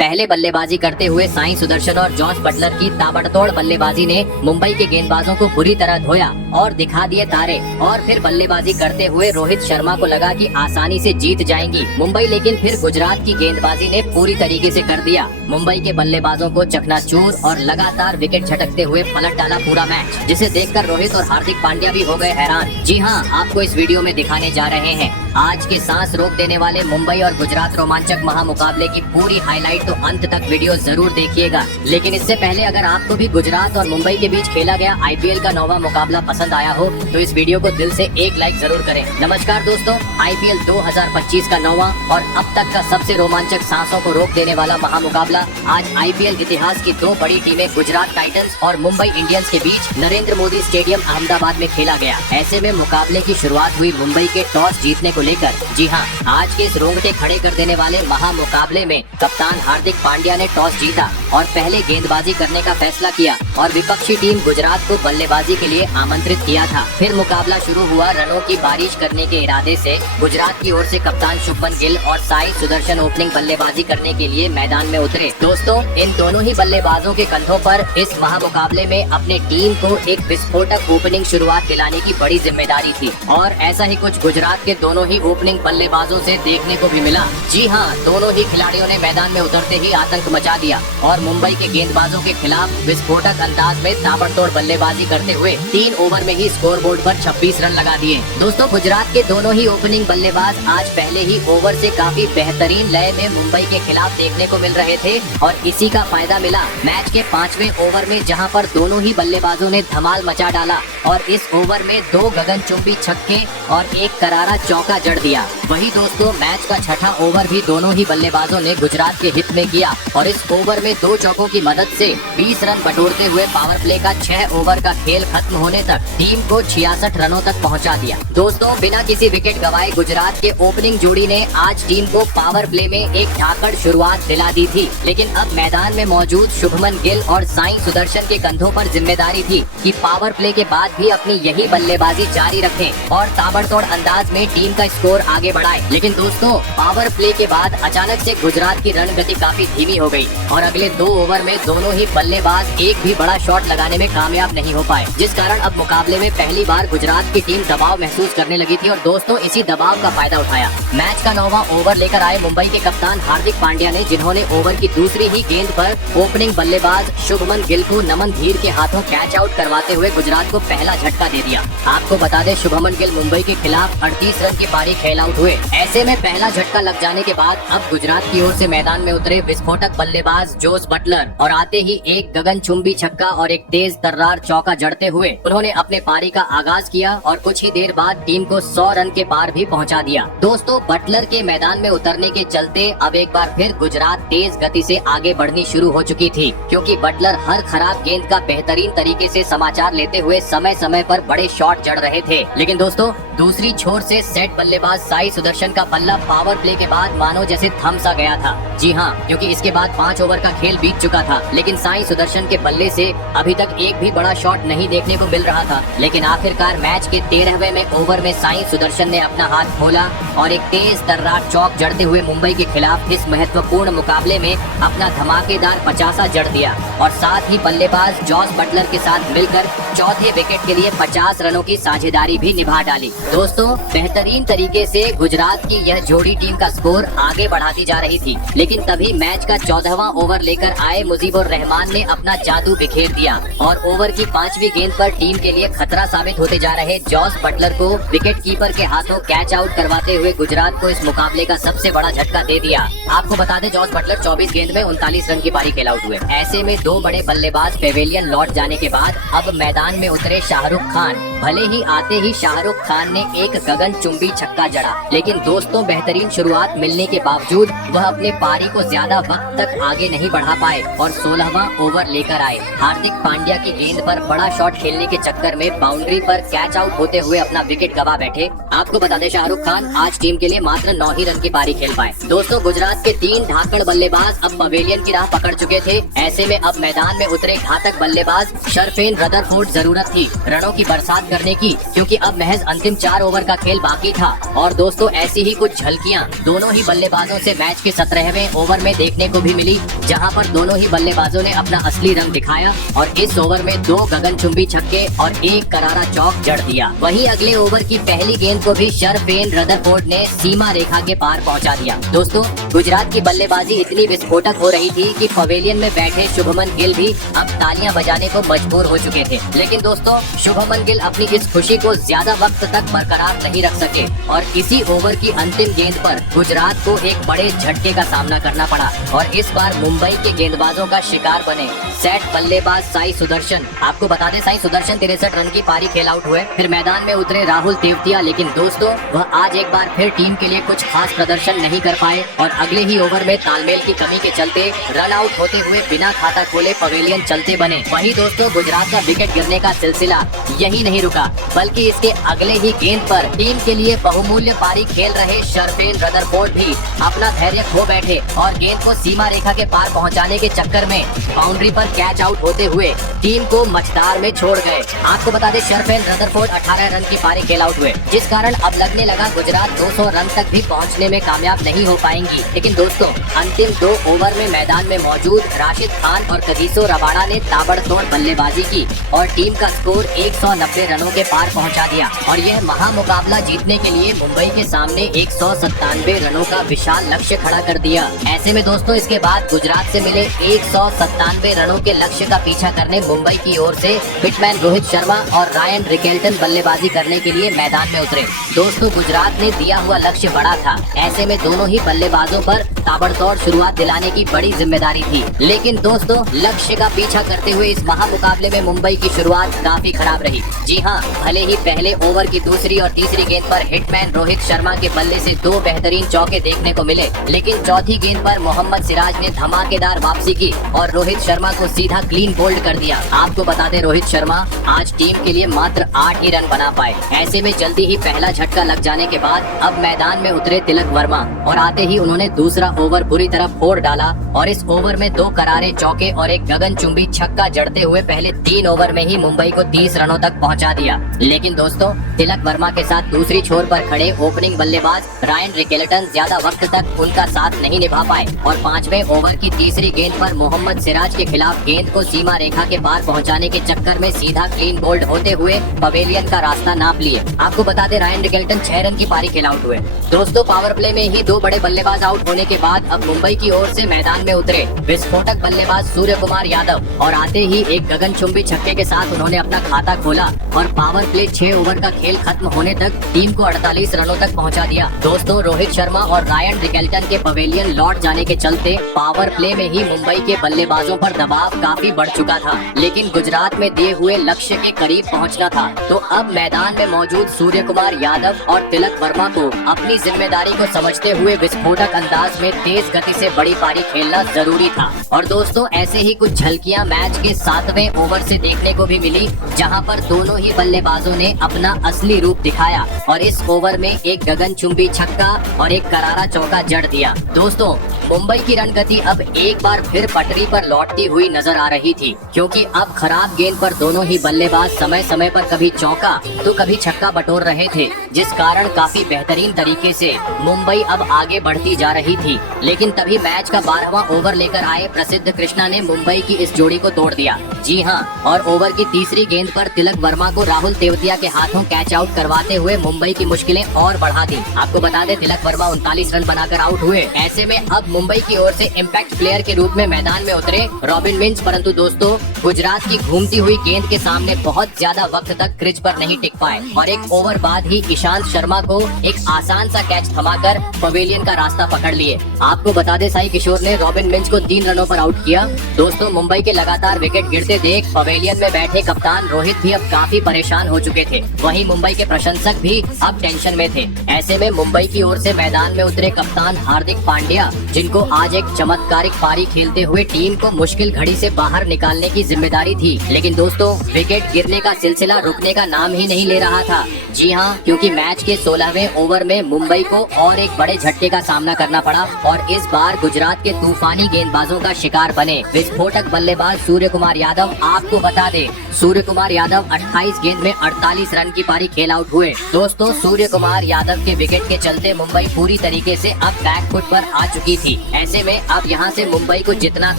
पहले बल्लेबाजी करते हुए साई सुदर्शन और जॉस बटलर की ताबड़तोड़ बल्लेबाजी ने मुंबई के गेंदबाजों को बुरी तरह धोया और दिखा दिए तारे। और फिर बल्लेबाजी करते हुए रोहित शर्मा को लगा कि आसानी से जीत जाएंगी मुंबई, लेकिन फिर गुजरात की गेंदबाजी ने पूरी तरीके से कर दिया मुंबई के बल्लेबाजों को चकनाचूर और लगातार विकेट झटकते हुए पलट डाला पूरा मैच, जिसे देखकर रोहित और हार्दिक पांड्या भी हो गए हैरान। जी हाँ, आपको इस वीडियो में दिखाने जा रहे हैं आज के सांस रोक देने वाले मुंबई और गुजरात रोमांचक महामुकाबले की पूरी हाईलाइट, तो अंत तक वीडियो जरूर देखिएगा। लेकिन इससे पहले अगर आपको भी गुजरात और मुंबई के बीच खेला गया आईपीएल का 9वां मुकाबला पसंद आया हो तो इस वीडियो को दिल से एक लाइक जरूर करें। नमस्कार दोस्तों, आईपीएल 2025 का 9वां और अब तक का सबसे रोमांचक सांसों को रोक देने वाला महामुकाबला आज आईपीएल इतिहास की दो बड़ी टीमें गुजरात टाइटंस और मुंबई इंडियंस के बीच नरेंद्र मोदी स्टेडियम अहमदाबाद में खेला गया। ऐसे में मुकाबले की शुरुआत हुई मुंबई के टॉस जीतने को लेकर। जी हाँ, आज के इस रोंगटे खड़े कर देने वाले महामुकाबले में कप्तान हार्दिक पांड्या ने टॉस जीता और पहले गेंदबाजी करने का फैसला किया और विपक्षी टीम गुजरात को बल्लेबाजी के लिए आमंत्रित किया था। फिर मुकाबला शुरू हुआ रनों की बारिश करने के इरादे से। गुजरात की ओर से कप्तान शुभमन गिल और साई सुदर्शन ओपनिंग बल्लेबाजी करने के लिए मैदान में उतरे। दोस्तों, इन दोनों ही बल्लेबाजों के कंधों पर इस महामुकाबले में अपने टीम को एक विस्फोटक ओपनिंग शुरुआत दिलाने की बड़ी जिम्मेदारी थी और ऐसा ही कुछ गुजरात के दोनों ही ओपनिंग बल्लेबाजों से देखने को भी मिला। जी हाँ, दोनों ही खिलाड़ियों ने मैदान में उतरते ही आतंक मचा दिया और मुंबई के गेंदबाजों के खिलाफ विस्फोटक अंदाज में ताबड़तोड़ बल्लेबाजी करते हुए 3 ओवर में ही स्कोरबोर्ड पर 26 रन लगा दिए। दोस्तों, गुजरात के दोनों ही ओपनिंग बल्लेबाज आज पहले ही ओवर से काफी बेहतरीन लय में मुंबई के खिलाफ देखने को मिल रहे थे और इसी का फायदा मिला मैच के 5वें ओवर में, जहां पर दोनों ही बल्लेबाजों ने धमाल मचा डाला और इस ओवर में 2 गगनचुंबी छक्के और एक करारा चौका जड़ दिया। वही दोस्तों, मैच का छठा ओवर भी दोनों ही बल्लेबाजों ने गुजरात के हित में किया और इस ओवर में 2 चौकों की मदद से 20 रन बटोरते हुए पावर प्ले का 6 ओवर का खेल खत्म होने तक टीम को 66 रनों तक पहुंचा दिया। दोस्तों, बिना किसी विकेट गंवाए गुजरात के ओपनिंग जोड़ी ने आज टीम को पावर प्ले में एक धाकड़ शुरुआत दिला दी थी, लेकिन अब मैदान में मौजूद शुभमन गिल और साई सुदर्शन के कंधों पर जिम्मेदारी थी कि पावर प्ले के बाद भी अपनी यही बल्लेबाजी जारी रखें और ताबड़तोड़ अंदाज में टीम का स्कोर आगे बढ़ाए। लेकिन दोस्तों, पावर प्ले के बाद अचानक से गुजरात की रन गति काफी धीमी हो गई और अगले 2 ओवर में दोनों ही बल्लेबाज एक भी बड़ा शॉट लगाने में कामयाब नहीं हो पाए, जिस कारण अब मुकाबले में पहली बार गुजरात की टीम दबाव महसूस करने लगी थी और दोस्तों, इसी दबाव का फायदा उठाया मैच का 9वां ओवर लेकर आए मुंबई के कप्तान हार्दिक पांड्या ने, जिन्होंने ओवर की दूसरी ही गेंद पर ओपनिंग बल्लेबाज शुभमन गिल को नमन धीर के हाथों कैच आउट करवाते हुए गुजरात को पहला झटका दे दिया। आपको बता दें, शुभमन गिल मुंबई के खिलाफ 38 रन की पारी खेल आउट हुए। ऐसे में पहला झटका लग जाने के बाद अब गुजरात की ओर से मैदान में उतरे विस्फोटक बल्लेबाज जोस बटलर और आते ही एक गगनचुंबी छक्का और एक तेज तर्रार चौका जड़ते हुए उन्होंने अपने पारी का आगाज किया और कुछ ही देर बाद टीम को 100 रन के पार भी पहुंचा दिया। दोस्तों, बटलर के मैदान में उतरने के चलते अब एक बार फिर गुजरात तेज गति से आगे बढ़नी शुरू हो चुकी थी, क्योंकि बटलर हर खराब गेंद का बेहतरीन तरीके से समाचार लेते हुए समय समय पर बड़े शॉट जड़ रहे थे। लेकिन दोस्तों, दूसरी छोर से सेट बल्लेबाज साई सुदर्शन का बल्ला पावर प्ले के बाद मानो जैसे थम सा गया था। जी हाँ, क्योंकि इसके बाद 5 ओवर का खेल बीत चुका था, लेकिन साई सुदर्शन के बल्ले से अभी तक एक भी बड़ा शॉट नहीं देखने को मिल रहा था। लेकिन आखिरकार मैच के 13वें में ओवर में साई सुदर्शन ने अपना हाथ खोला और एक तेज तर्रार चौक जड़ते हुए मुंबई के खिलाफ इस महत्वपूर्ण मुकाबले में अपना धमाकेदार 50 जड़ दिया और साथ ही बल्लेबाज जॉस बटलर के साथ मिलकर चौथे विकेट के लिए 50 रनों की साझेदारी भी निभा डाली। दोस्तों, बेहतरीन तरीके से गुजरात की यह जोड़ी टीम का स्कोर आगे बढ़ाती जा रही थी, लेकिन तभी मैच का 14वां ओवर लेकर आए मुजीबुर रहमान ने अपना जादू बिखेर दिया और ओवर की 5वीं गेंद पर टीम के लिए खतरा साबित होते जा रहे जॉस बटलर को विकेट कीपर के हाथों कैच आउट करवाते हुए गुजरात को इस मुकाबले का सबसे बड़ा झटका दे दिया। आपको बता दें, जॉस बटलर 24 गेंद में 39 रन की पारी खेल आउट हुए। ऐसे में 2 बड़े बल्लेबाज पेवेलियन लौट जाने के बाद अब मैदान में उतरे शाहरुख खान। भले ही आते ही शाहरुख खान ने एक गगनचुंबी छक्का जड़ा, लेकिन दोस्तों, बेहतरीन शुरुआत मिलने के बावजूद वह अपने पारी को ज्यादा वक्त तक आगे नहीं बढ़ा पाए और 16वां ओवर लेकर आए। हार्दिक पांड्या की गेंद पर बड़ा शॉट खेलने के चक्कर में बाउंड्री पर कैच आउट होते हुए अपना विकेट गवा बैठे। आपको बता दें, शाहरुख खान आज टीम के लिए मात्र 9 ही रन की पारी खेल पाए। दोस्तों, गुजरात के 3 धाकड़ बल्लेबाज अब पवेलियन की राह पकड़ चुके थे। ऐसे में अब मैदान में उतरे घातक बल्लेबाज शरफेन रदरफोर्ड जरूरत थी। रणों की बरसात करने की, क्योंकि अब महज अंतिम 4 ओवर का खेल बाकी था। और दोस्तों ऐसी ही कुछ झलकियां दोनों ही बल्लेबाजों से मैच के 17वें ओवर में देखने को भी मिली, जहां पर दोनों ही बल्लेबाजों ने अपना असली रंग दिखाया और इस ओवर में 2 गगनचुंबी छक्के और 1 करारा चौक जड़ दिया। वहीं अगले ओवर की पहली गेंद को भी शरफेन रदरफोर्ड ने सीमा रेखा के पार पहुंचा दिया। दोस्तों गुजरात की बल्लेबाजी इतनी विस्फोटक हो रही थी कि पवेलियन में बैठे शुभमन गिल भी अब तालियां बजाने को मजबूर हो चुके थे। लेकिन दोस्तों शुभमन गिल अपनी इस खुशी को ज्यादा वक्त तक बरकरार नहीं रख सके और इसी ओवर की अंतिम गेंद पर गुजरात को एक बड़े झटके का सामना करना पड़ा और इस बार मुंबई के गेंदबाजों का शिकार बने सेट बल्लेबाज साई सुदर्शन। आपको बता दें साई सुदर्शन 63 रन की पारी खेल आउट हुए। फिर मैदान में उतरे राहुल तेवतिया, लेकिन दोस्तों वह आज एक बार फिर टीम के लिए कुछ खास प्रदर्शन नहीं कर पाए और अगले ही ओवर में तालमेल की कमी के चलते रन आउट होते हुए बिना खाता खोले पवेलियन चलते बने। वहीं दोस्तों गुजरात का विकेट गिरने का सिलसिला यही नहीं रुका, बल्कि इसके अगले ही गेंद पर टीम के लिए बहुमूल्य पारी खेल रहे शरफेन रदरफोर्ड भी अपना धैर्य खो बैठे और गेंद को सीमा रेखा के पार पहुंचाने के चक्कर में बाउंड्री पर कैच आउट होते हुए टीम को मझदार में छोड़ गए। आपको बता दें शरफेन रदरफोर्ड 18 रन की पारी खेल आउट हुए, जिस कारण अब लगने लगा गुजरात 200 रन तक भी पहुंचने में कामयाब नहीं हो पाएंगी। लेकिन दोस्तों अंतिम 2 ओवर में मैदान में मौजूद राशिद खान और कगिसो रबाडा ने ताबड़तोड़ बल्लेबाजी की और टीम का स्कोर 190 रनों के पार पहुंचा दिया और यह महामुकाबला जीतने के लिए मुंबई के सामने 197 रनों का विशाल लक्ष्य खड़ा कर दिया। ऐसे में दोस्तों इसके बाद गुजरात से मिले 197 रनों के लक्ष्य का पीछा करने मुंबई की ओर से हिटमैन रोहित शर्मा और रायन रिकेल्टन बल्लेबाजी करने के लिए मैदान में उतरे। दोस्तों गुजरात ने दिया हुआ लक्ष्य बड़ा था, ऐसे में दोनों ही बल्लेबाजों पर ताबड़तोड़ शुरुआत दिलाने की बड़ी जिम्मेदारी थी। लेकिन दोस्तों लक्ष्य का पीछा करते हुए इस महामुकाबले में मुंबई की शुरुआत काफी खराब रही। जी हाँ, भले ही पहले ओवर की दूसरी और तीसरी गेंद पर हिटमैन रोहित शर्मा के बल्ले से 2 बेहतरीन चौके देखने को मिले, लेकिन चौथी गेंद पर मोहम्मद सिराज ने धमाकेदार वापसी की और रोहित शर्मा को सीधा क्लीन बोल्ड कर दिया। आपको बता दें रोहित शर्मा आज टीम के लिए मात्र 8 ही रन बना पाए। ऐसे में जल्दी ही पहला झटका लग जाने के बाद अब मैदान में उतरे तिलक वर्मा और आते ही उन्होंने दूसरा ओवर बुरी तरह फोड़ डाला और इस ओवर में 2 करारे चौके और एक गगनचुंबी छक्का जड़ते हुए पहले 3 ओवर में ही मुंबई को 30 रनों तक पहुंचा दिया। लेकिन दोस्तों तिलक वर्मा के साथ दूसरी छोर पर खड़े ओपनिंग बल्लेबाज रायन रिकेल्टन ज्यादा वक्त तक उनका साथ नहीं निभा पाए और 5वें ओवर की तीसरी गेंद पर मोहम्मद सिराज के खिलाफ गेंद को सीमा रेखा के पार पहुंचाने के चक्कर में सीधा क्लीन बोल्ड होते हुए पवेलियन का रास्ता नाप लिए। आपको बता दें रायन रिकेल्टन 6 रन की पारी खेल आउट हुए। दोस्तों पावर प्ले में ही 2 बड़े बल्लेबाज आउट होने के बाद अब मुंबई की ओर से मैदान में उतरे विस्फोटक बल्लेबाज सूर्य कुमार यादव और आते ही एक गगनचुंबी छक्के के साथ उन्होंने अपना खाता खोला और पावर प्ले 6 ओवर का खेल खत्म होने तक टीम को 48 रनों तक पहुंचा दिया। दोस्तों रोहित शर्मा और रायन रिकेल्टन के पवेलियन लौट जाने के चलते पावर प्ले में ही मुंबई के बल्लेबाजों पर दबाव काफी बढ़ चुका था, लेकिन गुजरात में दिए हुए लक्ष्य के करीब पहुंचना था। तो अब मैदान में मौजूद सूर्य कुमार यादव और तिलक वर्मा को अपनी जिम्मेदारी को समझते हुए विस्फोटक अंदाज में तेज गति से बड़ी पारी खेलना जरूरी था। और दोस्तों ऐसे ही कुछ झलकियां मैच के 7वें ओवर से देखने को भी मिली, जहां पर दोनों ही बल्लेबाजों ने अपना असली रूप दिखाया और इस ओवर में एक गगनचुंबी छक्का और एक करारा चौका जड़ दिया। दोस्तों मुंबई की रणगति अब एक बार फिर पटरी पर लौटती हुई नजर आ रही थी, क्योंकि अब खराब गेंद पर दोनों ही बल्लेबाज समय समय पर कभी चौका तो कभी छक्का बटोर रहे थे, जिस कारण काफी बेहतरीन तरीके से मुंबई अब आगे बढ़ती जा रही थी। लेकिन तभी मैच का 12वां ओवर लेकर आए प्रसिद्ध कृष्णा ने मुंबई की इस जोड़ी को तोड़ दिया। जी हाँ, और ओवर की तीसरी गेंद पर तिलक वर्मा को राहुल तेवतिया के हाथों कैच आउट करवाते हुए मुंबई की मुश्किलें और बढ़ा दी। आपको बता दें तिलक वर्मा 39 रन बनाकर आउट हुए। ऐसे में अब मुंबई की ओर से इम्पैक्ट प्लेयर के रूप में मैदान में उतरे रॉबिन मिंज, परंतु दोस्तों गुजरात की घूमती हुई गेंद के सामने बहुत ज्यादा वक्त तक क्रिच पर नहीं टिक पाए और एक ओवर बाद ही ईशांत शर्मा को एक आसान सा कैच थमाकर पवेलियन का रास्ता पकड़ लिए। आपको बता दें साई किशोर ने रॉबिन मिंज को 3 रनों पर आउट किया। दोस्तों मुंबई के लगातार विकेट गिरते देख पवेलियन में बैठे कप्तान रोहित भी अब काफी परेशान हो चुके थे। वहीं मुंबई के प्रशंसक भी अब टेंशन में थे। ऐसे में मुंबई की ओर से मैदान में उतरे कप्तान हार्दिक पांड्या, जिनको आज एक चमत्कारिक पारी खेलते हुए टीम को मुश्किल घड़ी से बाहर निकालने की जिम्मेदारी थी। लेकिन दोस्तों, विकेट गिरने का सिलसिला रुकने का नाम ही नहीं ले रहा था। जी हाँ, क्योंकि मैच के 16वें ओवर में मुंबई को और एक बड़े झटके का सामना करना पड़ा और इस बार गुजरात के तूफानी गेंदबाजों का शिकार बने विस्फोटक बल्लेबाज सूर्य कुमार यादव। आपको बता दें, सूर्य कुमार यादव 28 गेंद में 48 रन की पारी खेल आउट हुए। दोस्तों, सूर्य कुमार यादव के विकेट के चलते मुंबई पूरी तरीके से अब बैकफुट पर आ चुकी थी। ऐसे में अब यहाँ से मुंबई को जितना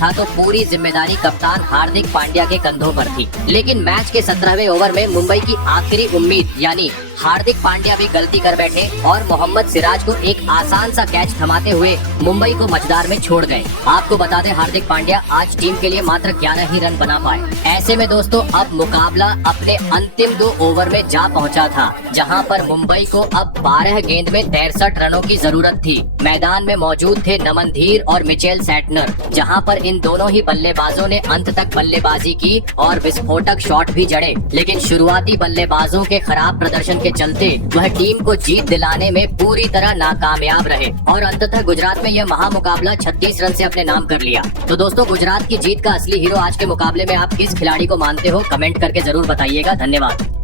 था तो पूरी जिम्मेदारी कप्तान हार्दिक पांड्या के कंधों पर थी। लेकिन मैच के 17वें ओवर में मुंबई की आखिरी उम्मीद यानी हार्दिक पांड्या भी गलती कर बैठे और मोहम्मद सिराज को एक आसान सा कैच थमाते हुए मुंबई को मझदार में छोड़ गए। आपको बता दें, हार्दिक पांड्या आज टीम के लिए मात्र 11 ही रन बना पाए। ऐसे में दोस्तों, अब मुकाबला अपने अंतिम 2 ओवर में जा पहुंचा था, जहां पर मुंबई को अब 12 गेंद में 63 रनों की जरूरत थी। मैदान में मौजूद थे नमन धीर और मिचेल सैटनर, जहां पर इन दोनों ही बल्लेबाजों ने अंत तक बल्लेबाजी की और विस्फोटक शॉट भी जड़े। लेकिन शुरुआती बल्लेबाजों के खराब प्रदर्शन के चलते वह टीम को जीत दिलाने में पूरी तरह नाकामयाब रहे और अंततः गुजरात में यह महामुकाबला 36 रन से अपने नाम कर लिया। तो दोस्तों, गुजरात की जीत का असली हीरो आज के मुकाबले में आप किस खिलाड़ी को मानते हो, कमेंट करके जरूर बताइएगा। धन्यवाद।